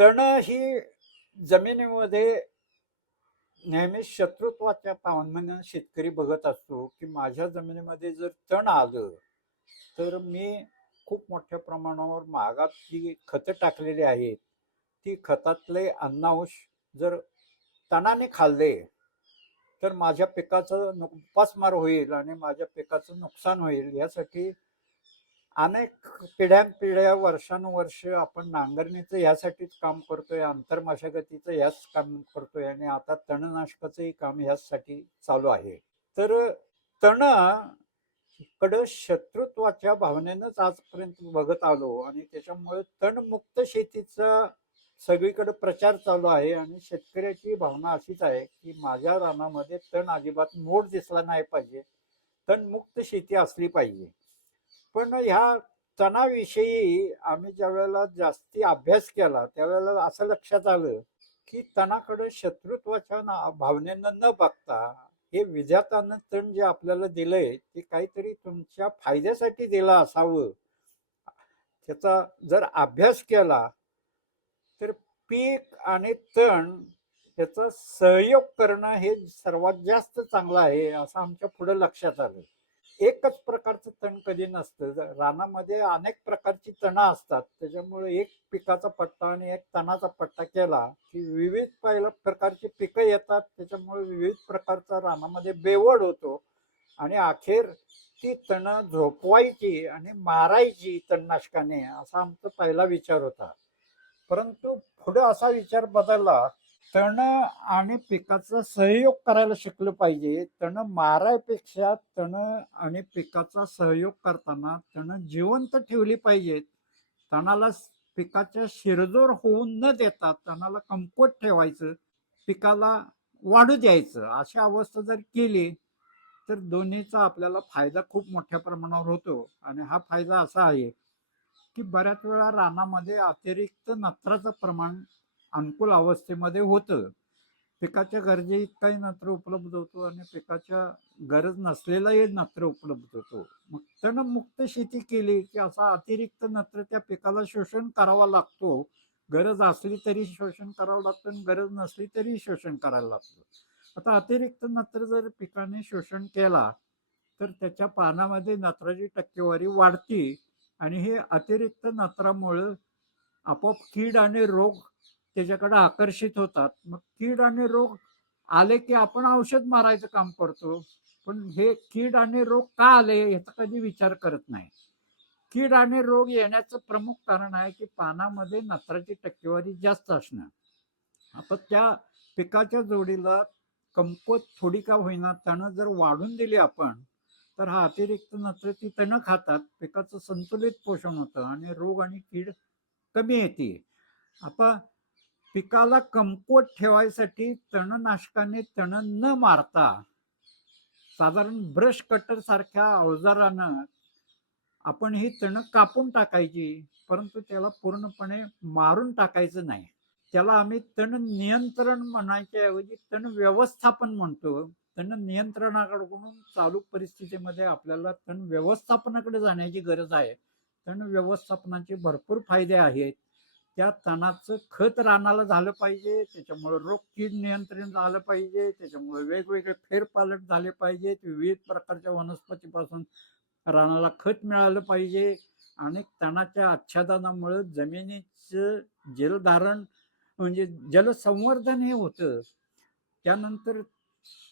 तण ही जमिनीमध्ये नेहमी शत्रुत्वाच्या भावनेनं शेतकरी बघत असतो की माझ्या जमिनीमध्ये जर तण आलं तर मी खूप मोठ्या प्रमाणावर महागात जी खतं टाकलेली आहेत ती खतातले अन्नांश जर तणाने खाल्ले तर माझ्या पिकाचं उपासमार होईल आणि माझ्या पिकाचं नुकसान होईल. यासाठी अनेक पिढ्यानपिढ्या वर्षानुवर्ष आपण नांगरणीचं यासाठीच काम करतोय, आंतरमशागतीचं याच काम करतोय आणि आता तणनाशकाचंही काम याचसाठी चालू आहे. तर तण कडं शत्रुत्वाच्या भावनेनंच आजपर्यंत बघत आलो आणि त्याच्यामुळे तणमुक्त शेतीचा सगळीकडे प्रचार चालू आहे आणि शेतकऱ्याची भावना अशीच आहे की माझ्या रानामध्ये तण अजिबात मोड दिसला नाही पाहिजे, तणमुक्त शेती असली पाहिजे. पण ह्या तणाविषयी आम्ही ज्या वेळेला जास्ती अभ्यास केला त्यावेळेला असं लक्षात आलं की तणाकडे शत्रुत्वाच्या भावनेनं न बघता हे विधात्यानं तण जे आपल्याला दिलंय ते काहीतरी तुमच्या फायद्यासाठी दिलं असावं. त्याचा जर अभ्यास केला तर पीक आणि तण याचा सहयोग करणं हे सर्वात जास्त चांगलं आहे असं आमच्या पुढे लक्षात आलं. एकच प्रकारचं तण कधी नसतं. रानामध्ये अनेक प्रकारची तणं असतात. त्याच्यामुळे एक पिकाचा पट्टा आणि एक तणाचा पट्टा केला की विविध प्रकारची पिकं येतात. त्याच्यामुळे विविध प्रकारचा रानामध्ये बेवड होतो आणि अखेर ती तणं झोपवायची आणि मारायची तणनाशकाने असा आमचा पहिला विचार होता. परंतु पुढे असा विचार बदलला. तण आणि पिकाचा सहयोग करायला शिकलं पाहिजे. तण मारायपेक्षा तण आणि पिकाचा सहयोग करताना तण जिवंत ठेवली पाहिजेत. तणाला पिकाच्या शिरजोर होऊन न देता तणाला कमकुवत ठेवायचं, पिकाला वाढू द्यायचं. अशी अवस्था जर केली तर दोन्हीचा आपल्याला फायदा खूप मोठ्या प्रमाणावर होतो. आणि हा फायदा असा आहे की बऱ्याच वेळा रानामध्ये अतिरिक्त नत्राचं प्रमाण अनुकूल अवस्थेमध्ये होतं. पिकाच्या गरजेइतकाही नत्र उपलब्ध होतो आणि पिकाच्या गरज नसलेलाही नत्र उपलब्ध होतो. मग तणमुक्त शेती केली की असा अतिरिक्त नत्र त्या पिकाला शोषण करावा लागतो. गरज असली तरी शोषण करावं लागतं आणि गरज नसली तरी शोषण करायला लागतं. आता अतिरिक्त नत्र जर पिकाने शोषण केला तर त्याच्या पानामध्ये नत्राची टक्केवारी वाढते आणि हे अतिरिक्त नत्रामुळे आपोआप कीड आणि रोग त्याच्याकडे आकर्षित होतात. मग कीड आणि रोग आले की आपण औषध मारायचं काम करतो. पण हे कीड आणि रोग का आले याचा कधी विचार करत नाही. कीड आणि रोग येण्याचं प्रमुख कारण आहे की पानामध्ये नत्राची टक्केवारी जास्त असणं. आता त्या पिकाच्या जोडीला कमकुवत थोडी का होईना तण जर वाढून दिली आपण तर हा अतिरिक्त नत्र ती तण खातात, पिकाचं संतुलित पोषण होतं आणि रोग आणि कीड कमी येते. आता पिकाला कमकुवत ठेवायसाठी तणनाशकाने तण न मारता साधारण ब्रश कटर सारख्या अवजारानं आपण ही तण कापून टाकायची, परंतु त्याला पूर्णपणे मारून टाकायचं नाही. त्याला आम्ही तण नियंत्रण म्हणायच्या ऐवजी तण व्यवस्थापन म्हणतो. तण नियंत्रणाकडून चालू परिस्थितीमध्ये आपल्याला तण व्यवस्थापनाकडे जाण्याची गरज आहे. तण व्यवस्थापनाचे भरपूर फायदे आहेत. त्या तणाचं खत रानाला झालं पाहिजे, त्याच्यामुळे रोग कीड नियंत्रण झालं पाहिजे, त्याच्यामुळे वेगवेगळे फेरपालट झाले पाहिजेत, विविध प्रकारच्या वनस्पतीपासून रानाला खत मिळालं पाहिजे आणि तणाच्या आच्छादनामुळे जमिनीचं जलधारण म्हणजे जलसंवर्धन हे होतं. त्यानंतर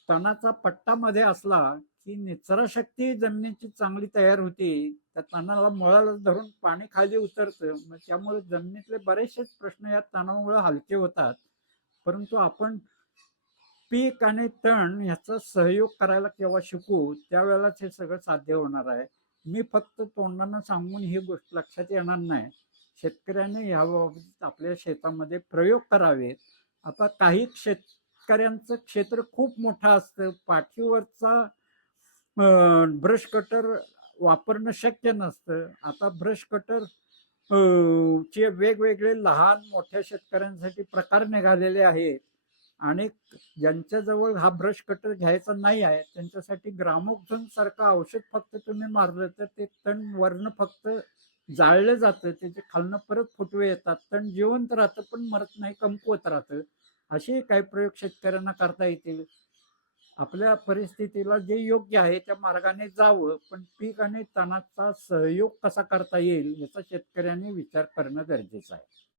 तणाचा पट्टा मध्ये असला की निचरा शक्ती जमिनीची चांगली तयार होते. त्या तणाला मुळाला धरून पाणी खाली उतरतं. मग त्यामुळे जमिनीतले बरेचसेच प्रश्न या तणामुळे हलके होतात. परंतु आपण पीक आणि तण याचा सहयोग करायला केव्हा शिकू त्यावेळेलाच हे सगळं साध्य होणार आहे. मी फक्त तोंडानं सांगून ही गोष्ट लक्षात येणार नाही. शेतकऱ्याने याबाबत आपल्या शेतामध्ये प्रयोग करावेत. आता काही शेतकऱ्यांचं क्षेत्र खूप मोठं असतं. पाठीवरचा ब्रश कटर वापरणं शक्य नसतं. आता ब्रश कटर चे वेगवेगळे लहान मोठ्या शेतकऱ्यांसाठी प्रकार निघालेले आहेत आणि ज्यांच्याजवळ हा ब्रश कटर घ्यायचा नाही आहे त्यांच्यासाठी ग्रामोक्झोन सारखं औषध फक्त तुम्ही मारलं तर ते तण वर्ण फक्त जाळलं जातं, त्याचे खालनं परत फुटवे येतात, तण जिवंत राहतं पण मरत नाही, कमकुवत राहतं. असे काही प्रयोग शेतकऱ्यांना करता येतील. आपल्या परिस्थितीला जे योग्य आहे त्या मार्गाने जावं, पण पीक आणि तणाचा सहयोग कसा करता येईल याचा शेतकऱ्यांनी विचार करणं गरजेचं आहे.